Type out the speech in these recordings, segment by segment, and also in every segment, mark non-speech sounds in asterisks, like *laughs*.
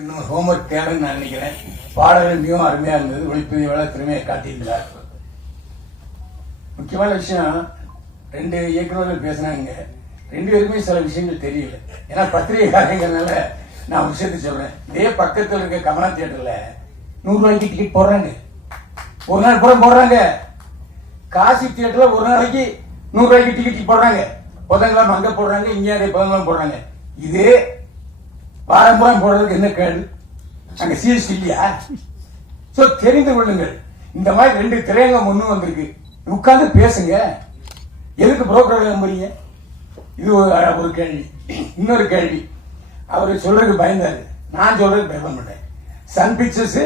இன்னும் ஹோம்ஒர்க் தேவைன்னு நான் நினைக்கிறேன். பாடல்கள் மிகவும் அருமையா இருந்தது. ஒளிப்பதிவு திறமையை காட்டியிருந்தார். முக்கியமான விஷயம் ரெண்டு இயக்குநர்கள் பேசுனாங்க. ரெண்டு பேருக்குமே சில விஷயங்கள் தெரியல. ஏன்னா பத்திரிகைக்காரங்கிறதுனால நான் விஷயத்த சொல்றேன். இதே பக்கத்தில் இருக்க கமலா தியேட்டர்ல நூறு ரூபாய்க்கு டிக்கெட் போடுறாங்க. ஒரு நாள் கூட போடுறாங்க. காசி தியேட்டர்ல ஒரு நாளைக்கு நூறு ரூபாய்க்கு டிக்கெட் போடுறாங்க. புதன்கிழமை அங்க போடுறாங்க. இங்கே அதே புதன்கிழமை போடுறாங்க. இதே வாரம் போடுறதுக்கு என்ன கேடு? அங்க சிஎஸ்டி இல்லையா? சோ தெரிந்து கொள்ளுங்கள். இந்த மாதிரி ரெண்டு திரையங்கம் ஒண்ணு வந்திருக்கு. உட்கார்ந்து பேசுங்க. எதுக்கு புரோக்கர் நம்புறீங்க இது ஒரு ஒரு கேள்வி. இன்னொரு கேள்வி. அவர் சொல்றதுக்கு பயந்தாரு. நான் சொல்றதுக்கு பயப்பட மாட்டேன். சன் பிக்சர்ஸ்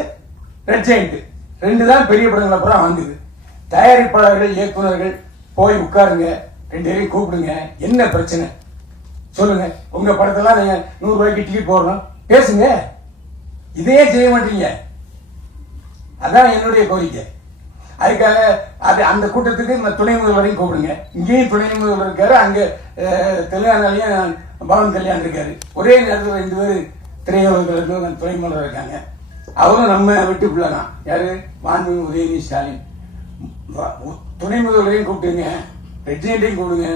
ரெட் ஜெயிண்ட் ரெண்டு தான் பெரிய படங்கள் பூரா வாங்குது தயாரிப்பாளர்கள் இயக்குனர்கள் போய் உட்காருங்க. ரெண்டு பேரையும் கூப்பிடுங்க. என்ன பிரச்சனை? சொல்லுங்க. உங்க படத்தெல்லாம் நீங்க நூறு ரூபாய்க்கு டிக்கெட் போடணும். பேசுங்க. இதையே செய்ய மாட்டீங்க அதான் என்னுடைய கோரிக்கை. அதுக்காக அது அந்த கூட்டத்துக்கு இந்த துணை முதல்வரையும் கூப்பிடுங்க. இங்கேயும் துணை முதல்வர் இருக்காரு அங்க தெலுங்கானாலையும் பவன் கல்யாண் இருக்காரு. ஒரே நேரத்தில் ரெண்டு பேர் திரையுலகத்தில் துணை முதல்வர் இருக்காங்க. அவரும் நம்ம விட்டு பிள்ளை தான் யாரு? வான்மி உதயநிதி ஸ்டாலின். துணை முதல்வரையும் கூப்பிட்டுங்க ரெஜினண்டையும் கூப்பிடுங்க.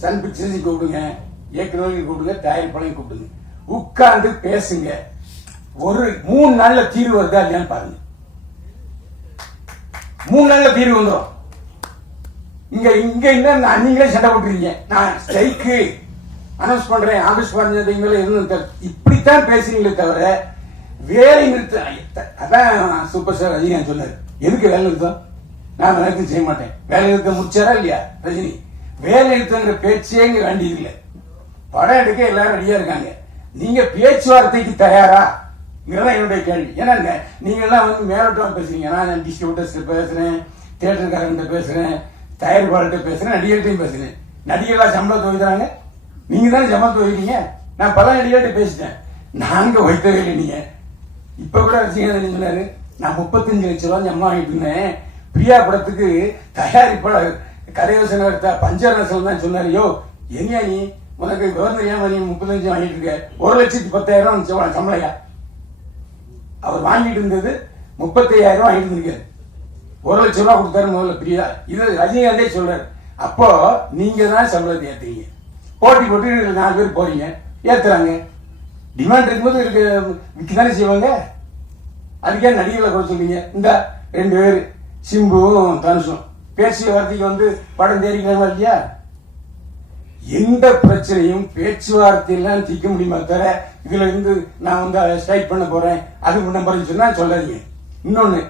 சன் பிக்சர்ஸையும் கூப்பிடுங்க இயக்குநரையும் கூப்பிடுங்க தயாரிப்பாளையும் கூப்பிடுங்க. உட்கார்ந்து பேசுங்க. ஒரு மூணு நாள்ல தீர்வு வருதா இல்லையான்னு பாருங்க. மூணு நாள்ல தீர்வு வந்துடும் இங்க இங்க என்ன நீங்களே சண்டை போட்டுருக்கீங்க நான் ஸ்ட்ரைக்கு அனௌன்ஸ் பண்றேன் ஆபீஸ் பண்ணீங்களே இருந்து இப்படித்தான் பேசுறீங்களே தவிர வேலை நிறுத்தம் அதான் சூப்பர் ஸ்டார் ரஜினி சொன்னாரு. எதுக்கு வேலை நிறுத்தம்? நான் வேலை செய்ய மாட்டேன். வேலை நிறுத்தம் முடிச்சாரா இல்லையா ரஜினி? வேலை நிறுத்தங்கிற பேச்சே இங்க இல்லை. படம் எடுக்க எல்லாரும் ரெடியா இருக்காங்க. நீங்க பேச்சுவார்த்தைக்கு தயாரா? இதுதான் என்னுடைய கேள்வி. ஏன்னா நெ- நீங்க எல்லாம் வந்து மேலோட்டம் பேசுறீங்க. நான் டிஸ்ட்ரிபியூட்டர்ஸ் பேசுறேன் தியேட்டருக்காரங்கிட்ட பேசுறேன் தயாரிப்பாளர்கிட்ட பேசுறேன் நடிகர்கிட்டையும் பேசுறேன். நடிகர்களா சம்பளம் துவைக்கிறாங்க? நீங்க தானே சம்பளம் துவைக்கிறீங்க? நான் பல நடிகர்கிட்ட பேசிட்டேன். நாங்க வைத்தவே இல்லை நீங்க. இப்ப கூட ரசிகன் சொன்னாரு? நான் முப்பத்தஞ்சு லட்சம் ரூபாய் ஜம்மா வாங்கிட்டு இருந்தேன். பிரியா படத்துக்கு தயாரிப்பாளர் கரையோசனை எடுத்த பஞ்சரசன் தான் சொன்னாரு. யோ என்ன நீ? உனக்கு கவர்னர் ஏன் நீ முப்பத்தஞ்சு வாங்கிட்டு இருக்க? ஒரு லட்சத்தி பத்தாயிரம் சம்பளையா. அவர் வாங்கிட்டு இருந்தது முப்பத்தையாயிரம் ரூபாய் வாங்கிட்டு இருந்திருக்காரு. ஒரு லட்ச ரூபா கொடுத்தாரு முதல்ல பிரியா இது ரஜினிகாந்தே சொல்றாரு. அப்போ நீங்க தான் சம்பளத்தை ஏத்துறீங்க. போட்டி போட்டு நாலு பேர் போறீங்க. ஏத்துறாங்க. டிமாண்ட் இருக்கும்போது இருக்கு விற்கதானே செய்வாங்க? அதுக்கே நடிகர்களை குறை சொல்றீங்க. இந்த ரெண்டு பேர் சிம்புவும் தனுஷும். பேச்சுவார்த்தைக்கு வந்து படம் தேடிக்கிறாங்க இல்லையா? எந்த பிரச்சனையும் பேச்சுவார்த்தையெல்லாம் தீர்க்க முடியுமா தவிர இதுல இருந்து நான் வந்து ஸ்ட்ரைக் பண்ண போறேன். அது பண்ண போறேன்னு சொன்னா சொல்லாதீங்க. இன்னொன்னு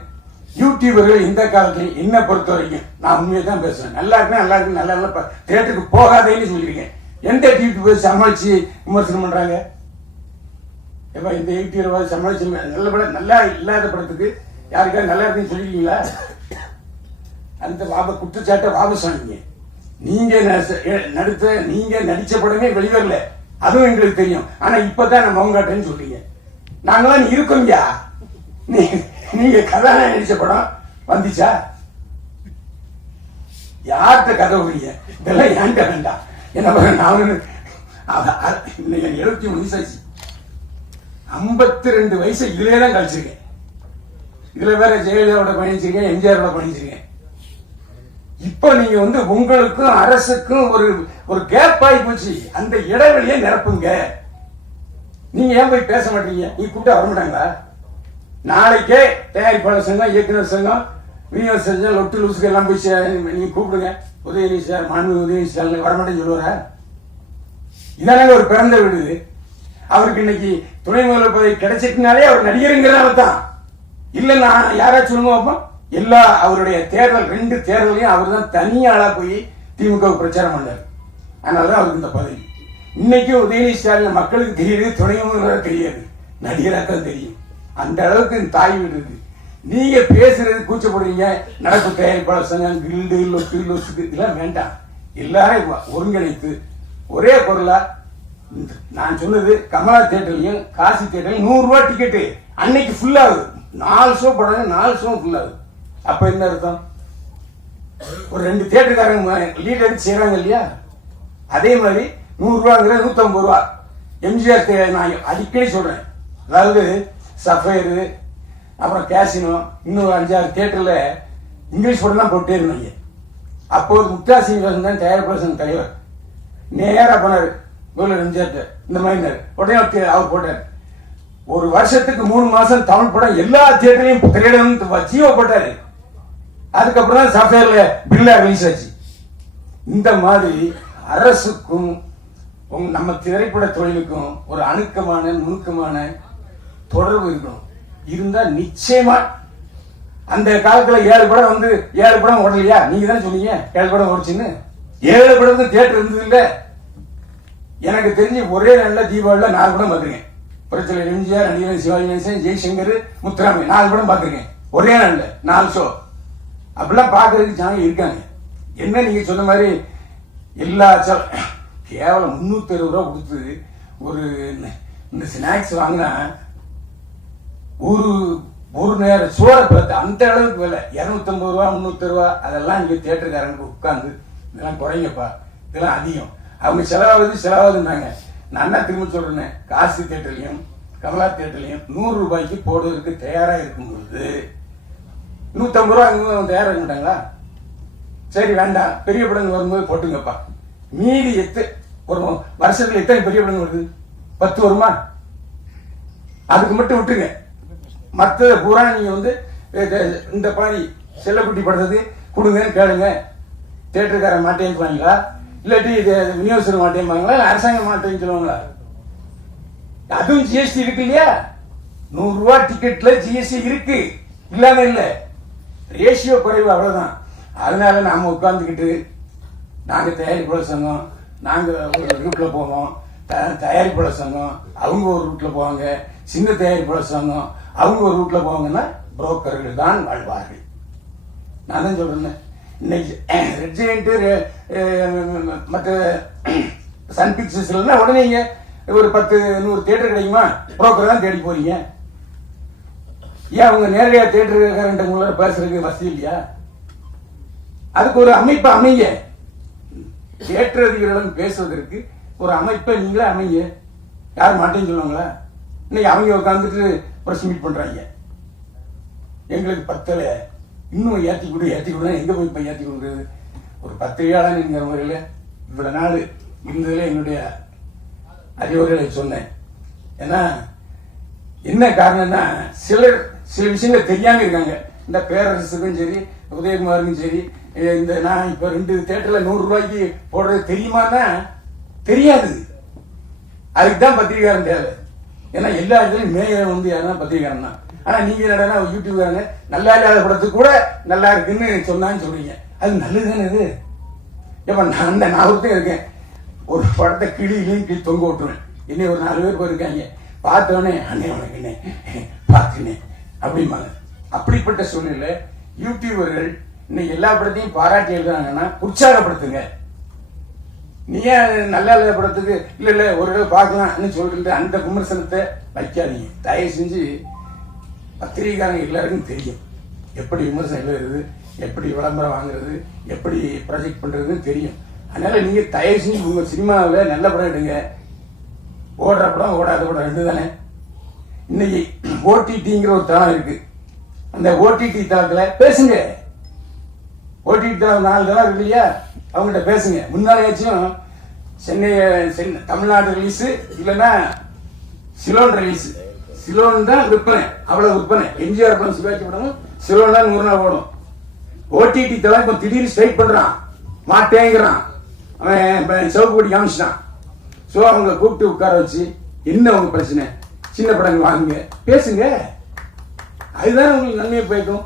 யூடியூபர்கள் இந்த காலத்துல என்ன பொறுத்த வரைக்கும் நான் உண்மையை தான் பேசுறேன். நல்லா இருக்கு நல்லா இருக்கு நல்லா இல்லை தேட்டருக்கு போகாதேன்னு சொல்லியிருக்கேன் எந்த யூடியூபர் சமாளிச்சு விமர்சனம் பண்றாங்க? ஏப்பா இந்த யூடியூபர் சமாளிச்சு நல்ல படம் நல்லா இல்லாத படத்துக்கு யாருக்காவது நல்லா இருக்குன்னு சொல்லிருக்கீங்களா? அந்த வாப குற்றச்சாட்டை வாபஸ் வாங்கிங்க நீங்க நடித்த நீங்க நடிச்ச படமே வெளிவரல. அதுவும் எங்களுக்கு தெரியும். ஆனா இப்பதான் நம்ம அவங்காட்டேன்னு சொல்றீங்க. நாங்களாம் இருக்கோம்யா. நீ நீங்க கதாநாயகன் நடிச்ச படம் வந்துச்சா? யார்கிட்ட கதை உரிய இதெல்லாம் ஏன்ட்ட வேண்டாம் என்ன பண்ண நான் எழுபத்தி மூணு வயசாச்சு ஐம்பத்தி ரெண்டு வயசு இதுலயே தான் கழிச்சிருக்கேன். இதுல வேற ஜெயலலிதாவோட பயணிச்சிருக்கேன் எம்ஜிஆரோட பயணிச்சிருக்கேன் இப்போ நீங்க வந்து உங்களுக்கும் அரசுக்கும் ஒரு ஒரு கேப் ஆகி போச்சு. அந்த இடைவெளியை நிரப்புங்க. நீங்க ஏன் போய் பேச மாட்டீங்க? நீ கூப்பிட்டா வர மாட்டாங்களா? நாளைக்கே தயாரிப்பாளர் சங்கம் இயக்குனர் சங்கம் விநியோக சங்கம் லொட்டு லூசுக்கு எல்லாம் போய் நீங்க கூப்பிடுங்க. உதயநிதி சார் மாண்பு உதயநிதி சார் வரமாட்டேன்னு சொல்லுவாரா? இதானங்க ஒரு பிறந்த வீடு. இது. அவருக்கு இன்னைக்கு துணை முதல்வர் பதவி கிடைச்சிட்டுனாலே அவர் நடிகருங்கிறதால தான் இல்லைன்னா நான் யாராச்சும் சொல்லுங்க பார்ப்போம் எல்லா அவருடைய தேர்தல் ரெண்டு தேர்தலையும் அவர் தான் தனியாளா போய் திமுக பிரச்சாரம் பண்ணார். அதனாலதான் அவருக்கு இந்த பதவி. இன்னைக்கு உதயநிதி ஸ்டாலின் மக்களுக்கு தெரியுது துணை முதல்வராக தெரியாது. நடிகராக தான் தெரியும். அந்த அளவுக்கு தாய் விடுது நீங்க பேசுறது கூச்சப்படுறீங்க நடப்பு தயாரிப்பாளர் சங்கம் கில்டு லொட்டு லொசுக்கு இதெல்லாம் வேண்டாம். எல்லாரும் ஒருங்கிணைத்து ஒரே பொருளா நான் சொன்னது கமலா தேட்டர்லையும் காசி தேட்டர்லையும் நூறு ரூபாய் டிக்கெட்டு அன்னைக்கு ஃபுல்லாகுது நாலு ஷோ போடுறாங்க நாலு ஷோ ஃபுல்லாகுது அப்ப என்ன அர்த்தம்? ஒரு ரெண்டு தேட்டருக்காரங்க லீட் எடுத்து செய்யறாங்க இல்லையா? அதே மாதிரி நூறு ரூபாங்கிற நூத்தம்பது ரூபா. எம்ஜிஆர் நான் அடிக்கடி சொல்றேன். அதாவது சஃபயரு அப்புறம் கேசினோ இன்னும் அஞ்சாறு தேட்டர்ல இங்கிலீஷ் படம் தான் போட்டே இருந்தாங்க. அப்போது முக்தா சீனிவாசன் தான் தயாரிப்பாளர் தலைவர். நேராக போனார் கோகுல எம்ஜிஆர் இந்த மாதிரி உடனே அவர் தே- அவர் போட்டார். ஒரு வருஷத்துக்கு மூணு மாசம் தமிழ் படம் எல்லா தியேட்டர்லயும் திரையிடம் ஜீவோ போட்டாரு. அதுக்கப்புறம் தான் சஃபேர்ல பில்லா ரிலீஸ் ஆச்சு. இந்த மாதிரி அரசுக்கும் நம்ம திரைப்பட தொழிலுக்கும் ஒரு அணுக்கமான நுணுக்கமான தொடர்பு இருக்கணும். இருந்தா நிச்சயமா அந்த காலத்துல ஏழு படம் வந்து ஏழு படம் ஓடலையா? நீங்க தானே சொன்னீங்க ஏழு படம் ஓடிச்சுன்னு. ஏழு படம் தியேட்டர் இருந்தது இல்ல. எனக்கு தெரிஞ்சு ஒரே நல்ல தீபாவளில நாலு படம் பார்த்துருக்கேன். பிரச்சனை எம்ஜிஆர் நடிகர் சிவாஜி கணேசன் ஜெய்சங்கர் முத்துராமன் நாலு படம் பார்த்துருக்கேன். ஒரே நாள்ல நாலு ஷோ அப்படிலாம் பார்க்கறதுக்கு ஜனங்க இருக்காங்க. என்ன நீங்க சொன்ன மாதிரி எல்லா கேவலம் முந்நூத்தி அறுபது ரூபா கொடுத்து ஒரு இந்த ஸ்நாக்ஸ் வாங்கினா ஒரு ஒரு நேரம் சோறை பார்த்து அந்த அளவுக்கு விலை. இரநூத்தம்பது ரூபா முந்நூத்தி ரூபா அதெல்லாம் இங்கே தேட்டருக்காரங்க உட்காந்து இதெல்லாம் குறைங்கப்பா இதெல்லாம் அதிகம். அவங்க செலவாகுது செலவாகுதுன்னாங்க. நான் என்ன திரும்ப சொல்றேன் காசி தேட்டர்லையும் கமலா தேட்டர்லையும் நூறு ரூபாய்க்கு போடுவதற்கு தயாராக இருக்கும் பொழுது நூற்றம்பது ரூபா அங்கே வந்து ஏற மாட்டாங்களா சரி வேண்டாம். பெரிய படங்கள் வரும்போது போட்டுங்கப்பா. மீதி எத்து ஒரு வருஷத்துல எத்தனை பெரிய படங்கள் வருது? பத்து வருமா? அதுக்கு மட்டும் விட்டுருங்க. மற்ற பூரா நீங்க வந்து இந்த பாணி செல்லக்குட்டி படுறது கொடுங்கன்னு கேளுங்க. தேட்டருக்காரன் மாட்டேன்னுவாங்களா இல்லாட்டி இது விநியோகஸ்தர் மாட்டேன்பாங்களா? இல்லை அரசாங்கம் மாட்டேன்னு சொல்லுவாங்களா? அதுவும் ஜிஎஸ்டி இருக்கு இல்லையா? நூறுரூவா டிக்கெட்ல ஜிஎஸ்டி இருக்கு. இல்லாம இல்லை. ரேஷியோ குறைவு அவ்வளவுதான். அதனால நாம உட்கார்ந்துக்கிட்டு நாங்க தயாரிப்பாளர் சங்கம் நாங்க ஒரு ரூட்ல போவோம். த- தயாரிப்பாளர் சங்கம் அவங்க ஒரு ரூட்ல போவாங்க. சின்ன தயாரிப்பாளர் சங்கம் அவங்க ஒரு ரூட்ல போவாங்கன்னா புரோக்கர்கள் தான் வாழ்வார்கள். நான் தான் சொல்றேன் இன்னைக்கு *clears throat* ரெட் ஜெயிண்ட் மற்ற *clears throat* சன் பிக்சர்ஸ்லாம் உடனே இங்கே ஒரு பத்து நூறு தேட்டர் கிடைக்குமா? புரோக்கர் தான் தேடி போறீங்க. ஏன் அவங்க நேரடியா தேட்டருக்காரன்ட்டு உங்களோட பேசுறதுக்கு வசதி இல்லையா? அதுக்கு ஒரு அமைப்பை அமைங்க. தியேட்டர் அதிகாரிகளும் பேசுவதற்கு ஒரு அமைப்பை நீங்களே அமைங்க. யார் மாட்டேன்னு சொல்லுவாங்களா? இன்னைக்கு அவங்க உட்காந்துட்டு பிரஸ் மீட் பண்றாங்க. எங்களுக்கு பத்தல. இன்னும் ஏற்றி கொடு ஏற்றி கொடு எங்கே போய் இப்போ ஏற்றி கொடுக்குறது? ஒரு பத்திரிகையாளன் என்கிற முறையில இவ்வளோ நாள் இருந்ததில் என்னுடைய அறிவுரைகளை சொன்னேன். ஏன்னா என்ன காரணம்னா சிலர் சில விஷயங்கள் தெரியாம இருக்காங்க. இந்த பேரரசுக்கும் சரி உதயகுமாருக்கும் சரி இந்த நான் இப்ப ரெண்டு தேட்டர்ல நூறு ரூபாய்க்கு போடுறது தெரியுமான்னா தெரியாது. அதுக்கு தான் பத்திரிகாரன் தேவை. ஏன்னா எல்லா இடத்துலயும் மேயர் வந்து யாருன்னா பத்திரிகாரன் தான். ஆனா நீங்க என்னடா யூடியூப்காரங்க நல்லா இல்லாத படத்துக்கு கூட நல்லா இருக்குன்னு சொன்னான்னு சொல்றீங்க. அது நல்லது தானே இது? ஏப்பா நான் அந்த ஞாபகத்தையும் இருக்கேன். ஒரு படத்தை கிளியிலையும் கிளி தொங்க விட்டுருவேன். இன்னும் ஒரு நாலு பேர் போயிருக்காங்க. பார்த்தோன்னே அண்ணே உனக்குண்ணே *laughs* பார்த்துனே அப்படிம்பாங்க. அப்படிப்பட்ட சூழ்நிலை யூடியூபர்கள் இன்னைக்கு எல்லா படத்தையும் பாராட்டி எழுதுறாங்கன்னா உற்சாகப்படுத்துங்க. நீ ஏன் நல்லா இல்லாத படத்துக்கு? இல்ல இல்ல ஒரு தடவை பார்க்கலாம்னு சொல்லிட்டு அந்த விமர்சனத்தை வைக்காதீங்க. தயவு செஞ்சு பத்திரிகைக்காரங்க எல்லாருக்கும் தெரியும். எப்படி விமர்சனம் எழுதுறது எப்படி விளம்பரம் வாங்குறது எப்படி ப்ராஜெக்ட் பண்றதுன்னு தெரியும். அதனால நீங்க தயவு செஞ்சு உங்க சினிமாவில் நல்ல படம் எடுங்க. ஓடுற படம் ஓடாத படம் ரெண்டு தானே? இன்னைக்கு ஓடிடிங்கிற ஒரு தளம் இருக்கு. அந்த ஓடிடி தளத்துல பேசுங்க. ஓடிடி தளம் நாலு தளம் இருக்கு இல்லையா? அவங்ககிட்ட பேசுங்க. முன்னாலேயாச்சும் சென்னை சென்னை தமிழ்நாடு ரிலீஸ் இல்லைன்னா சிலோன் ரிலீஸ் சிலோன் தான் விற்பனை. அவ்வளவு விற்பனை. எம்ஜிஆர் படம் சிவாஜி படமும் சிலோன் தான் நூறு நாள் ஓடும். ஓடிடி தளம் இப்போ திடீர்னு ஸ்ட்ரைக் பண்றான். மாட்டேங்கிறான். அவன் இப்ப சிவப்பு கொடி காமிச்சிட்டான். ஸோ அவங்க கூப்பிட்டு உட்கார வச்சு என்ன அவங்க பிரச்சனை? சின்ன படங்கள் வாங்குங்க. பேசுங்க. அதுதான் உங்களுக்கு நன்மையை போயிட்டோம்